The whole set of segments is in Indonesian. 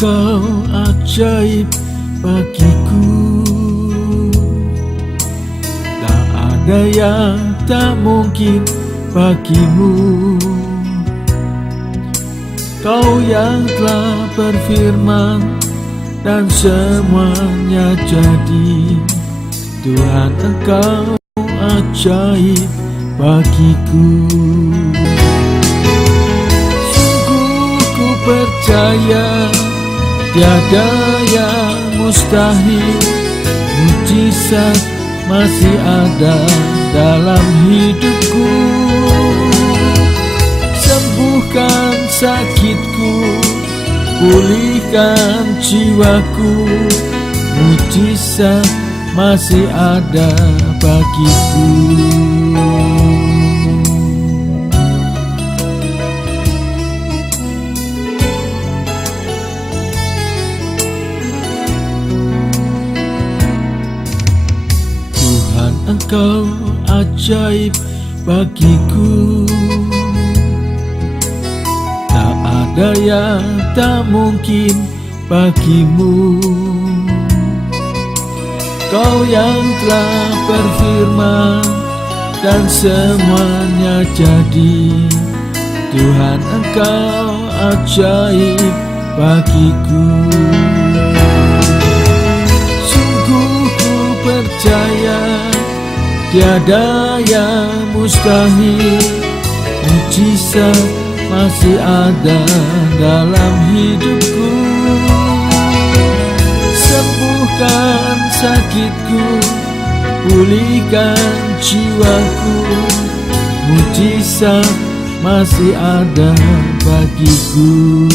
Engkau ajaib bagiku, tak ada yang tak mungkin bagimu. Kau yang telah berfirman dan semuanya jadi. Tuhan, Engkau ajaib bagiku. Sungguh ku percaya tiada yang mustahil. Mujizat masih ada dalam hidupku. Sembuhkan sakitku, pulihkan jiwaku. Mujizat masih ada bagiku. Tuhan, Engkau ajaib bagiku, tak ada yang tak mungkin bagimu. Kau yang telah berfirman dan semuanya jadi. Tuhan, Engkau ajaib bagiku. Sungguh ku percaya tiada yang mustahil. Mujizat masih ada dalam hidupku. Sembuhkan sakitku, pulihkan jiwaku. Mujizat masih ada bagiku.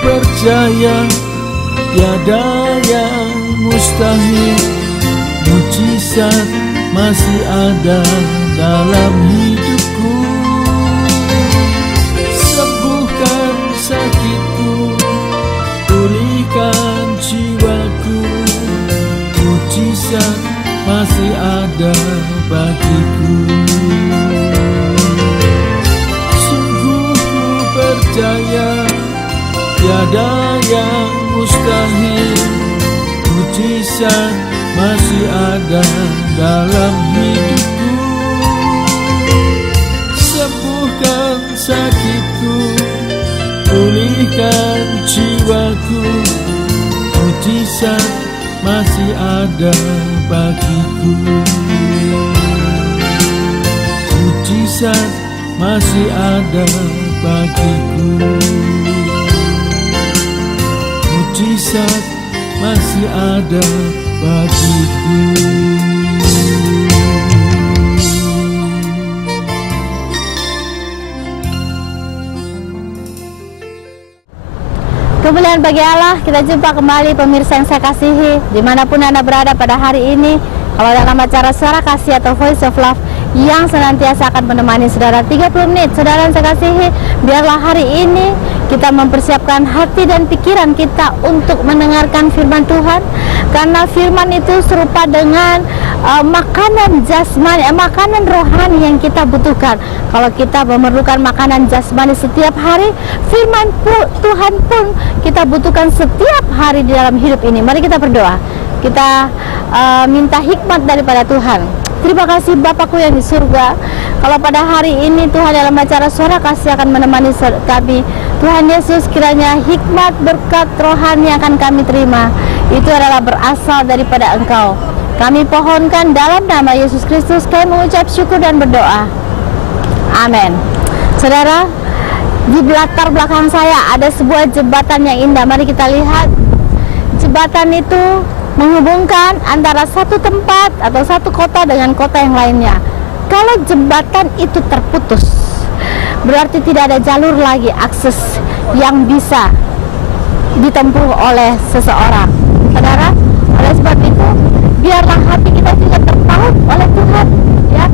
Percaya tiada yang mustahil. Mujizat masih ada dalam hidupku. Sembuhkan sakitku, pulihkan jiwaku. Mujizat masih ada bagiku. Sungguh ku percaya tiada yang mustahil. Mujizat masih ada dalam hidupku. Sembuhkan sakitku, pulihkan jiwaku. Mujizat masih ada bagiku. Mujizat masih ada bagiku. Mujizat masih ada bagiku. Kemuliaan bagi Allah, kita jumpa kembali pemirsa yang saya kasihi, dimanapun Anda berada pada hari ini. Kalau dalam acara Suara Kasih atau Voice of Love yang senantiasa akan menemani saudara 30 menit, saudara yang saya kasihi, biarlah hari ini kita mempersiapkan hati dan pikiran kita untuk mendengarkan firman Tuhan. Karena firman itu serupa dengan makanan jasmani, makanan rohani yang kita butuhkan. Kalau kita memerlukan makanan jasmani setiap hari, firman Tuhan pun kita butuhkan setiap hari di dalam hidup ini. Mari kita berdoa. Kita minta hikmat daripada Tuhan. Terima kasih Bapakku yang di surga. Kalau pada hari ini Tuhan dalam acara Suara Kasih akan menemani kami, Tuhan Yesus, kiranya hikmat berkat rohani yang akan kami terima itu adalah berasal daripada Engkau. Kami pohonkan dalam nama Yesus Kristus, kami mengucap syukur dan berdoa. Amin. Saudara, di latar belakang saya ada sebuah jembatan yang indah. Mari kita lihat. Jembatan itu menghubungkan antara satu tempat atau satu kota dengan kota yang lainnya. Kalau jembatan itu terputus, berarti tidak ada jalur lagi akses yang bisa ditempuh oleh seseorang. Saudara, oleh sebab itu biarlah hati kita juga terpaut oleh Tuhan, ya.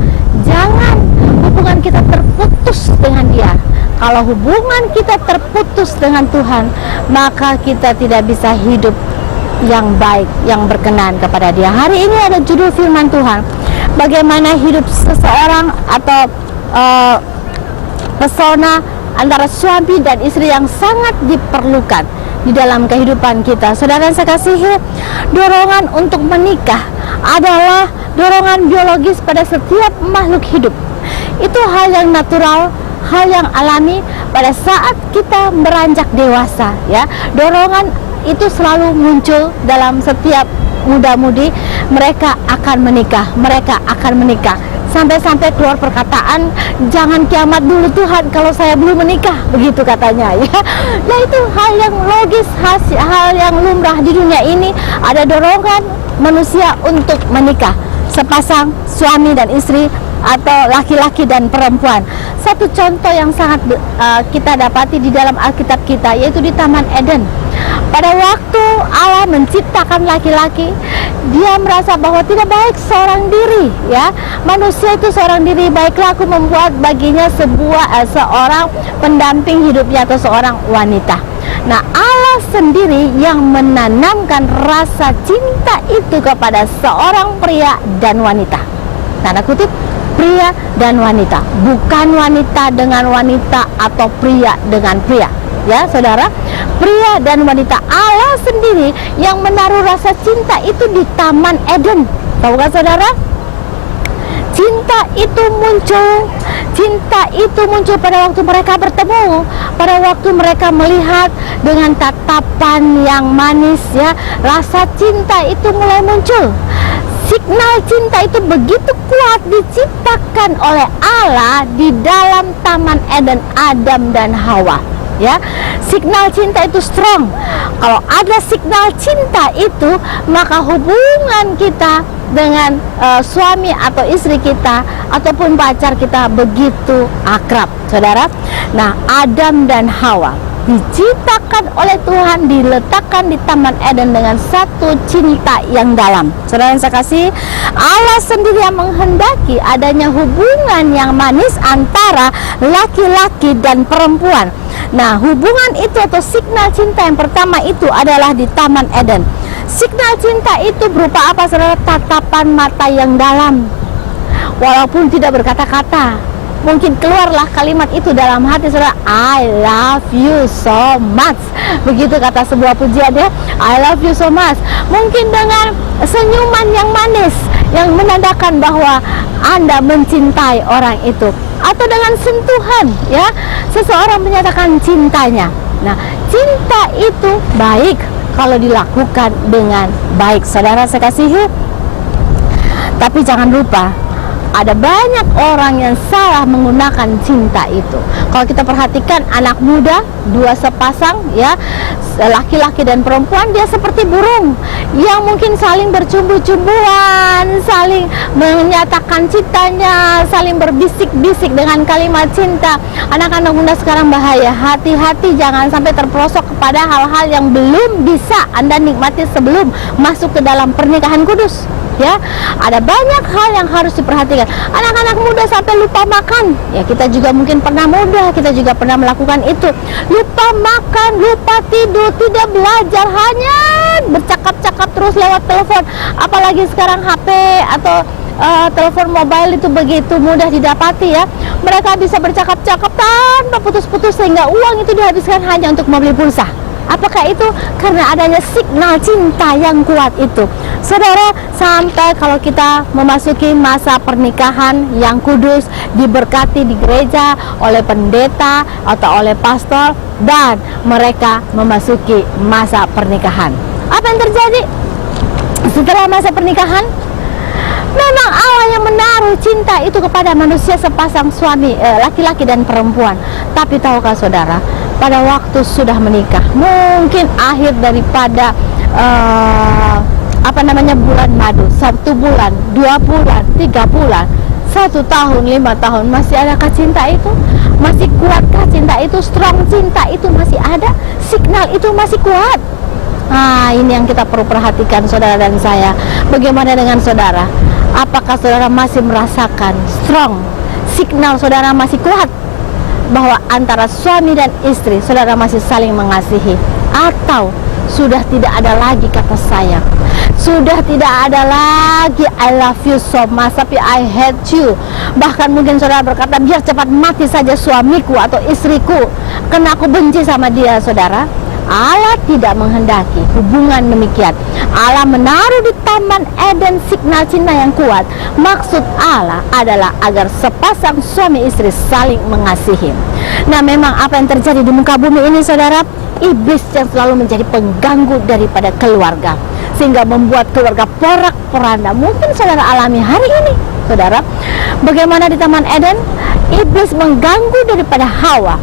Jangan hubungan kita terputus dengan Dia. Kalau hubungan kita terputus dengan Tuhan, maka kita tidak bisa hidup yang baik, yang berkenan kepada Dia. Hari ini ada judul firman Tuhan, bagaimana hidup seseorang atau pesona antara suami dan istri yang sangat diperlukan di dalam kehidupan kita. Saudara saya kasihi, dorongan untuk menikah adalah dorongan biologis pada setiap makhluk hidup. Itu hal yang natural, hal yang alami pada saat kita beranjak dewasa, ya. Dorongan itu selalu muncul dalam setiap muda-mudi, mereka akan menikah. Sampai-sampai keluar perkataan, jangan kiamat dulu Tuhan kalau saya belum menikah, begitu katanya, ya. Nah, itu hal yang logis, hal yang lumrah di dunia ini. Ada dorongan manusia untuk menikah, sepasang suami dan istri atau laki-laki dan perempuan. Satu contoh yang sangat kita dapati di dalam Alkitab kita, yaitu di Taman Eden. Pada waktu Allah menciptakan laki-laki, Dia merasa bahwa tidak baik seorang diri, ya. Manusia itu seorang diri, baiklah aku membuat baginya seorang pendamping hidupnya atau seorang wanita. Nah, Allah sendiri yang menanamkan rasa cinta itu kepada seorang pria dan wanita. Tanda kutip, pria dan wanita, bukan wanita dengan wanita atau pria dengan pria. Ya, saudara, pria dan wanita. Allah sendiri yang menaruh rasa cinta itu di Taman Eden. Tahu kan saudara? Cinta itu muncul pada waktu mereka bertemu, pada waktu mereka melihat dengan tatapan yang manis, ya. Rasa cinta itu mulai muncul. Signal cinta itu begitu kuat diciptakan oleh Allah di dalam Taman Eden, Adam dan Hawa. Ya, signal cinta itu strong. Kalau ada signal cinta itu, maka hubungan kita dengan suami atau istri kita ataupun pacar kita begitu akrab, saudara. Nah, Adam dan Hawa diciptakan oleh Tuhan, diletakkan di Taman Eden dengan satu cinta yang dalam. Saudara yang saya kasih, Allah sendiri yang menghendaki adanya hubungan yang manis antara laki-laki dan perempuan. Nah, hubungan itu atau signal cinta yang pertama itu adalah di Taman Eden. Signal cinta itu berupa apa, saudara? Tatapan mata yang dalam. Walaupun tidak berkata-kata, mungkin keluarlah kalimat itu dalam hati, saudara. I love you so much. Begitu kata sebuah pujian, ya. I love you so much. Mungkin dengan senyuman yang manis yang menandakan bahwa Anda mencintai orang itu, atau dengan sentuhan, ya, seseorang menyatakan cintanya. Nah, cinta itu baik kalau dilakukan dengan baik, saudara saya kasihi. Tapi jangan lupa, ada banyak orang yang salah menggunakan cinta itu. Kalau kita perhatikan anak muda, dua sepasang, ya, laki-laki dan perempuan, dia seperti burung yang mungkin saling bercumbu-cumbuan, saling menyatakan cintanya, saling berbisik-bisik dengan kalimat cinta. Anak-anak muda sekarang bahaya, hati-hati jangan sampai terperosok kepada hal-hal yang belum bisa Anda nikmati sebelum masuk ke dalam pernikahan kudus. Ya, ada banyak hal yang harus diperhatikan. Anak-anak muda sampai lupa makan. Ya, kita juga mungkin pernah muda, kita juga pernah melakukan itu. Lupa makan, lupa tidur, tidak belajar, hanya bercakap-cakap terus lewat telepon. Apalagi sekarang HP atau telepon mobile itu begitu mudah didapati, ya. Mereka bisa bercakap-cakap tanpa putus-putus sehingga uang itu dihabiskan hanya untuk membeli pulsa. Apakah itu karena adanya signal cinta yang kuat itu? Saudara, sampai kalau kita memasuki masa pernikahan yang kudus, diberkati di gereja oleh pendeta atau oleh pastor, dan mereka memasuki masa pernikahan. Apa yang terjadi setelah masa pernikahan? Memang Allah yang menaruh cinta itu kepada manusia sepasang suami, laki-laki dan perempuan. Tapi tahukah saudara, pada waktu sudah menikah, mungkin akhir daripada bulan madu, 1 bulan, 2 bulan, 3 bulan, 1 tahun, 5 tahun, masih adakah cinta itu? Masih kuatkah cinta itu? Strong cinta itu masih ada? Signal itu masih kuat? Nah, ini yang kita perlu perhatikan, saudara dan saya. Bagaimana dengan saudara? Apakah saudara masih merasakan strong? Signal saudara masih kuat bahwa antara suami dan istri saudara masih saling mengasihi? Atau sudah tidak ada lagi kata sayang? Sudah tidak ada lagi I love you so much, tapi I hate you. Bahkan mungkin saudara berkata, biar cepat mati saja suamiku atau istriku, karena aku benci sama dia. Saudara, Allah tidak menghendaki hubungan demikian. Allah menaruh di Taman Eden signal cinta yang kuat. Maksud Allah adalah agar sepasang suami istri saling mengasihi. Nah, memang apa yang terjadi di muka bumi ini, saudara, iblis yang selalu menjadi pengganggu daripada keluarga, sehingga membuat keluarga porak-poranda. Mungkin saudara alami hari ini, saudara, bagaimana di Taman Eden iblis mengganggu daripada Hawa,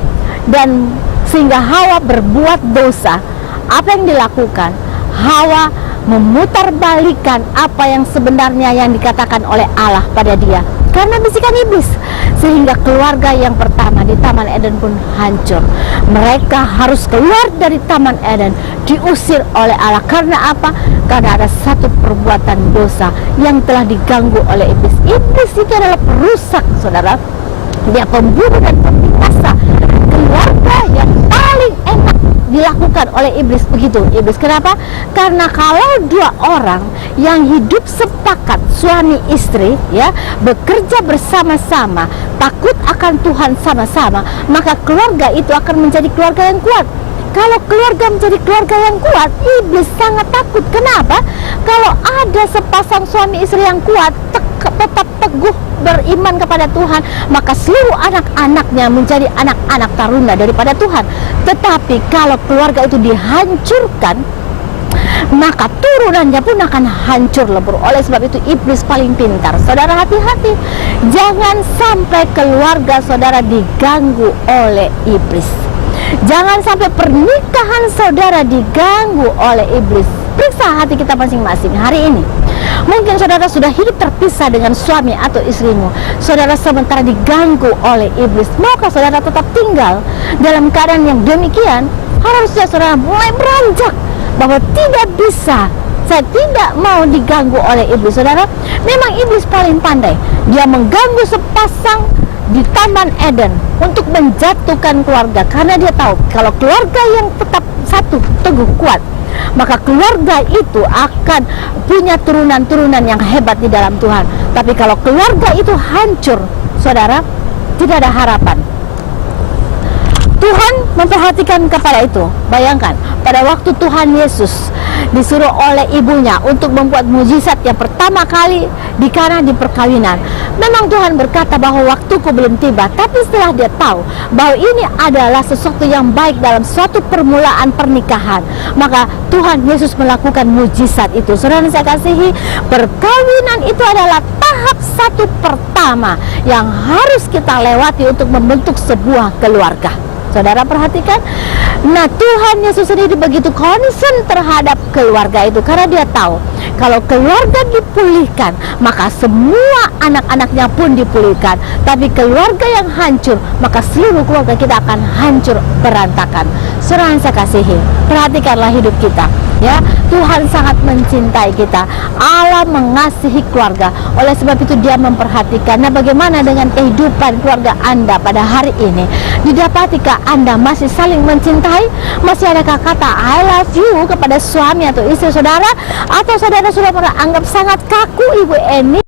dan sehingga Hawa berbuat dosa. Apa yang dilakukan? Hawa memutarbalikkan apa yang sebenarnya yang dikatakan oleh Allah pada dia karena bisikan iblis, sehingga keluarga yang pertama di Taman Eden pun hancur. Mereka harus keluar dari Taman Eden, diusir oleh Allah. Karena apa? Karena ada satu perbuatan dosa yang telah diganggu oleh iblis. Iblis itu adalah perusak, saudara. Dia pembunuh dan pembinasa. Keluarga yang paling enak dilakukan oleh iblis, begitu iblis. Kenapa? Karena kalau dua orang yang hidup sepakat, suami istri, ya, bekerja bersama-sama, takut akan Tuhan sama-sama, maka keluarga itu akan menjadi keluarga yang kuat. Kalau keluarga menjadi keluarga yang kuat, iblis sangat takut. Kenapa? Kalau ada sepasang suami istri yang kuat, tetap teguh beriman kepada Tuhan, maka seluruh anak-anaknya menjadi anak-anak taruna daripada Tuhan. Tetapi kalau keluarga itu dihancurkan, maka turunannya pun akan hancur lebur. Oleh sebab itu iblis paling pintar. Saudara, hati-hati, jangan sampai keluarga saudara diganggu oleh iblis. Jangan sampai pernikahan saudara diganggu oleh iblis. Periksa hati kita masing-masing hari ini. Mungkin saudara sudah hidup terpisah dengan suami atau istrimu. Saudara sementara diganggu oleh iblis. Maukah saudara tetap tinggal dalam keadaan yang demikian? Harusnya saudara mulai beranjak bahwa tidak bisa, saya tidak mau diganggu oleh iblis. Saudara, memang iblis paling pandai. Dia mengganggu sepasang di Taman Eden untuk menjatuhkan keluarga, karena dia tahu kalau keluarga yang tetap satu, teguh, kuat, maka keluarga itu akan punya turunan-turunan yang hebat di dalam Tuhan. Tapi kalau keluarga itu hancur, saudara, tidak ada harapan. Tuhan memperhatikan kepada itu. Bayangkan, pada waktu Tuhan Yesus disuruh oleh ibunya untuk membuat mujizat yang pertama kali di Kana di perkawinan, memang Tuhan berkata bahwa waktuku belum tiba. Tapi setelah dia tahu bahwa ini adalah sesuatu yang baik dalam suatu permulaan pernikahan, maka Tuhan Yesus melakukan mujizat itu. Saudara saya kasihi, perkawinan itu adalah tahap satu pertama yang harus kita lewati untuk membentuk sebuah keluarga. Saudara perhatikan. Nah, Tuhan Yesus sendiri begitu concern terhadap keluarga itu, karena dia tahu kalau keluarga dipulihkan, maka semua anak-anaknya pun dipulihkan. Tapi keluarga yang hancur, maka seluruh keluarga kita akan hancur berantakan. Saudara yang saya kasihi, perhatikanlah hidup kita, ya. Tuhan sangat mencintai kita. Allah mengasihi keluarga. Oleh sebab itu dia memperhatikan. Nah, bagaimana dengan kehidupan keluarga Anda pada hari ini? Didapatikah Anda masih saling mencintai? Masih adakah kata I love you kepada suami atau istri saudara? Atau saudara sudah pernah anggap sangat kaku Ibu Eni